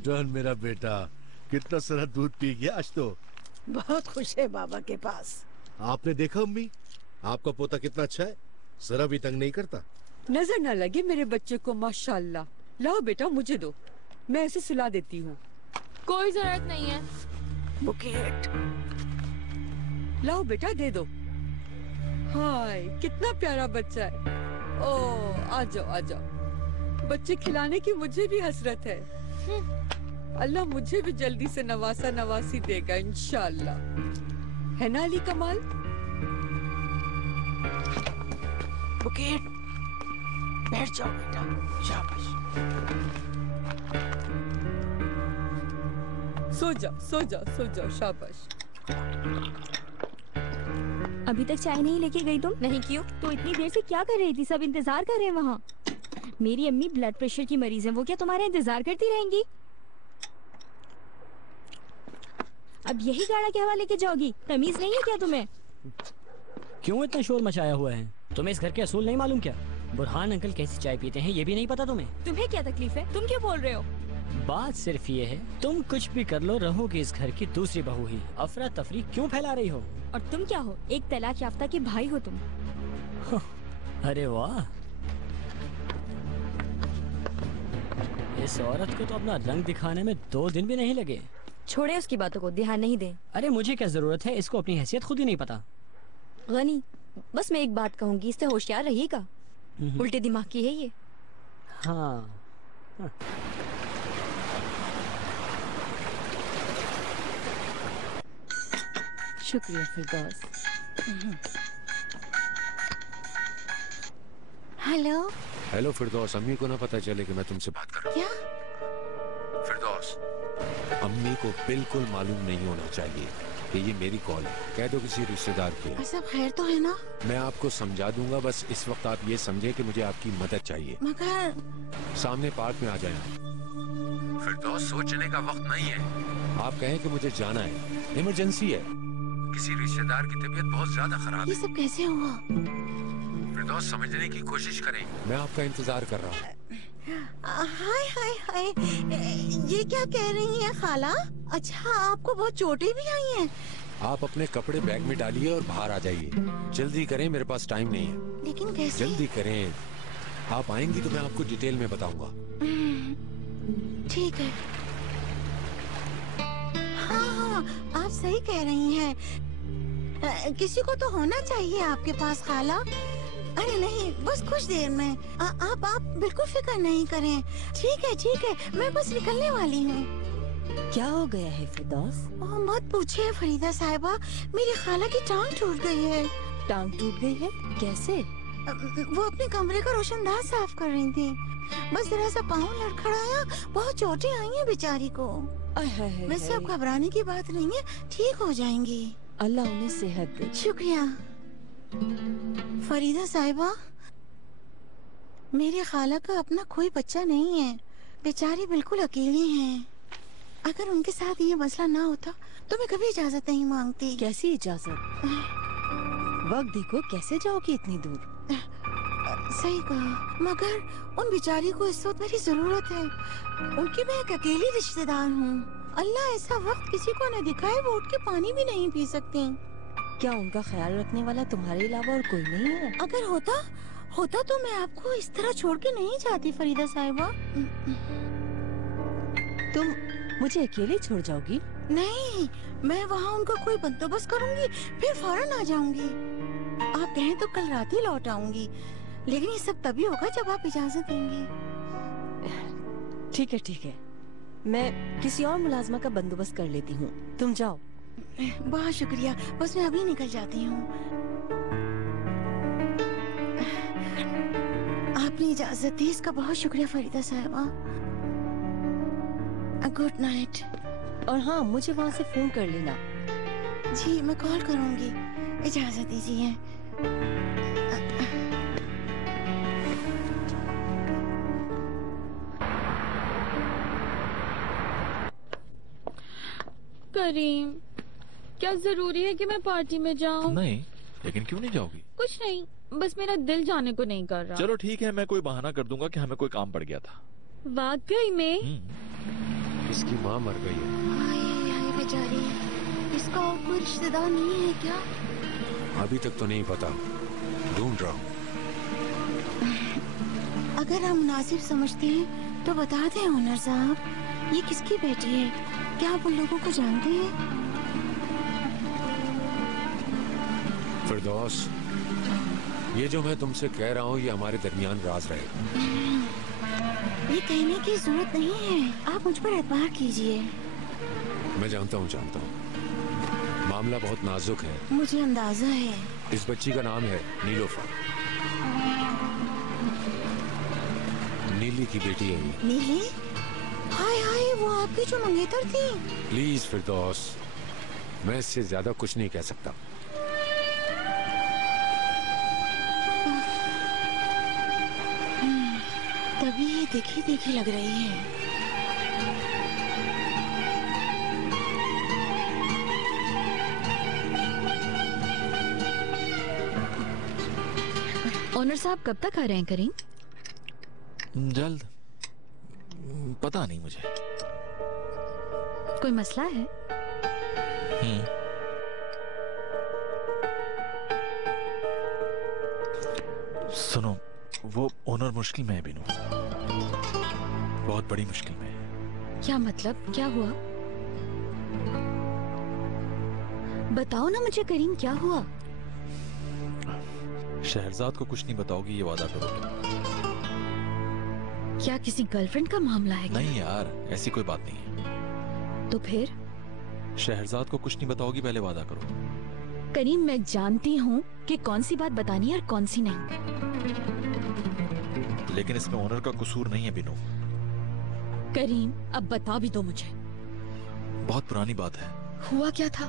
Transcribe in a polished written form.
Done मेरा बेटा, कितना सारा दूध पी गया आज तो। बहुत खुश है बाबा के पास। आपने देखा अम्मी, आपका पोता कितना अच्छा है, जरा भी तंग नहीं करता। नजर न लगे मेरे बच्चे को, माशाल्लाह। लाओ बेटा मुझे दो, मैं इसे सुला देती हूँ। कोई जरूरत नहीं है। बुकेट लाओ बेटा दे दो। हाय कितना प्यारा बच्चा है। ओ आ जाओ आ जाओ। बच्चे खिलाने की मुझे भी हसरत है। अल्लाह मुझे भी जल्दी से नवासा नवासी देगा इंशाअल्लाह। है ना अली कमाल? बुकेट बैठ जाओ बेटा, शाबाश। सो जाओ सो जाओ सो जाओ, शाबाश। अभी तक चाय नहीं लेके गई तुम? नहीं, क्यों? तो इतनी देर से क्या कर रही थी? सब इंतजार कर रहे हैं वहाँ। मेरी अम्मी ब्लड प्रेशर की मरीज है, वो क्या तुम्हारा इंतजार करती रहेंगी? अब यही गाड़ा के हवाले लेके जाओगी? तमीज नहीं है क्या तुम्हें? क्यों इतना शोर मचाया हुआ है? तुम्हें इस घर के असूल नहीं मालूम क्या? बुरहान अंकल कैसी चाय पीते हैं ये भी नहीं पता तुम्हें? तुम्हें क्या तकलीफ है? तुम क्यों बोल रहे हो? बात सिर्फ ये है, तुम कुछ भी कर लो, रहोगी इस घर की दूसरी बहू ही। अफरा तफरी क्यों फैला रही हो? और तुम क्या हो? एक तलाक याफ्ता के भाई हो तुम। अरे वाह, इस औरत को तो अपना रंग दिखाने में 2 दिन भी नहीं लगे। छोड़े उसकी बातों को, ध्यान नहीं दे। अरे मुझे क्या जरूरत है, इसको अपनी हैसियत खुद ही नहीं पता। गनी, बस मैं एक बात कहूंगी, इससे होशियार रहिएगा। उल्टे दिमाग की है ये। हाँ, शुक्रिया फिरदौस। हेलो हेलो फिरदौस, अम्मी को ना पता चले कि मैं तुमसे बात कर रहा हूँ। क्या? फिरदौस, अम्मी को बिल्कुल मालूम नहीं होना चाहिए कि ये मेरी कॉल है। कह दो किसी रिश्तेदार की है। सब खैर तो है ना? मैं आपको समझा दूंगा, बस इस वक्त आप ये समझे कि मुझे आपकी मदद चाहिए। मगर सामने पार्क में आ जाए। फिरदौस, सोचने का वक्त नहीं है। आप कहें कि मुझे जाना है, इमरजेंसी है, किसी रिश्तेदार की तबीयत बहुत ज्यादा खराब ये है। सब कैसे हुआ? फिरदौस, समझने की कोशिश करें, मैं आपका इंतजार कर रहा हूँ। हाय हाय हाय, ये क्या कह रही है खाला? अच्छा, आपको बहुत चोटें भी आई हैं? आप अपने कपड़े बैग में डालिए और बाहर आ जाइए। जल्दी करें, मेरे पास टाइम नहीं है। लेकिन कैसे? जल्दी करें, आप आएंगी तो मैं आपको डिटेल में बताऊंगा। ठीक है। हाँ, आप सही कह रही हैं। किसी को तो होना चाहिए आपके पास खाला। अरे नहीं, बस कुछ देर में। आप बिल्कुल फिक्र नहीं करें। ठीक है, मैं बस निकलने वाली हूँ। क्या हो गया है फिरदौस? मत पूछिए फरीदा साहिबा, मेरी खाला की टांग टूट गई है। टांग टूट गई है? कैसे? वो अपने कमरे का रोशनदान साफ कर रही थी, बस जरा सा पाँव लड़खड़ाया, बहुत चोटें आई हैं बेचारी को। वैसे अब घबराने की बात नहीं है, ठीक हो जाएंगी। अल्लाह उन्हें सेहत दे। शुक्रिया। फरीदा साहिबा, मेरी खाला का अपना कोई बच्चा नहीं है, बेचारी बिल्कुल अकेली हैं। अगर उनके साथ ये मसला ना होता तो मैं कभी इजाजत नहीं मांगती। कैसी इजाजत? वक्त देखो, कैसे जाओगी इतनी दूर? सही कहा, मगर उन बेचारी को इस वक्त मेरी जरूरत है। उनकी मैं एक अकेली रिश्तेदार हूँ। अल्लाह ऐसा वक्त किसी को न दिखाए वो उठ के पानी भी नहीं पी सकती। क्या उनका ख्याल रखने वाला तुम्हारे अलावा और कोई नहीं है? अगर होता तो मैं आपको इस तरह छोड़ के नहीं जाती फरीदा साहिबा। तुम मुझे अकेले छोड़ जाओगी? नहीं, मैं वहाँ उनका कोई बंदोबस्त करूँगी, फिर फौरन आ जाऊंगी। आप कहें तो कल रात ही लौट आऊंगी, लेकिन ये सब तभी होगा जब आप इजाजत देंगे। ठीक है, मैं किसी और मुलाजमा का बंदोबस्त कर लेती हूँ, तुम जाओ। बहुत शुक्रिया, बस मैं अभी निकल जाती हूँ। आपने इजाजत दी, इसका बहुत शुक्रिया फरीदा साहिबा। Good night. और हाँ, मुझे वहाँ से फोन कर लेना। जी, मैं कॉल करूँगी। इजाजत दीजिए। करीम, क्या जरूरी है कि मैं पार्टी में जाऊं? नहीं, लेकिन क्यों नहीं जाओगी? कुछ नहीं, बस मेरा दिल जाने को नहीं कर रहा। चलो ठीक है, मैं कोई बहाना कर दूंगा कि हमें कोई काम पड़ गया था। वाकई में? इसकी माँ मर गई है। हाय बेचारी, इसका और कोई रिश्तेदार नहीं है क्या? अभी तक तो नहीं पता, ढूंढ रहा हूँ। अगर हम मुनासिब समझते हैं तो बता दें ओनर साहब, ये किसकी बेटी है? क्या आप उन लोगों को जानते हैं? फिरदौस, ये जो मैं तुमसे कह रहा हूँ ये हमारे दरमियान राज रहेगा। ये कहने की जरूरत नहीं है, आप मुझ पर एतबार कीजिए। मैं जानता हूँ मामला बहुत नाजुक है। मुझे अंदाजा है। इस बच्ची का नाम है नीलोफर, नीली की बेटी है ये। नीली? हाय हाय, वो आपकी जो मंगेतर थी। प्लीज फिरदौस, मैं इससे ज्यादा कुछ नहीं कह सकता। तभी ये देखी देखी लग रही है। ओनर साहब कब तक आ रहे हैं करीम? जल्द, पता नहीं मुझे। कोई मसला है? सुनो, वो ओनर मुश्किल में है बिनू, बहुत बड़ी मुश्किल में है। क्या मतलब, क्या हुआ? बताओ ना मुझे करीम, क्या हुआ? शहरजाद को कुछ नहीं बताओगी, ये वादा करोगी? क्या किसी गर्लफ्रेंड का मामला है? नहीं यार, ऐसी कोई बात नहीं है। तो फिर? शहरजाद को कुछ नहीं बताओगी, पहले वादा करो। करीम, मैं जानती हूँ कि कौन सी बात बतानी है और कौन सी नहीं, लेकिन इसमें ओनर का कसूर नहीं है बिनू। करीम अब बता भी दो मुझे। बहुत पुरानी बात है। हुआ क्या था?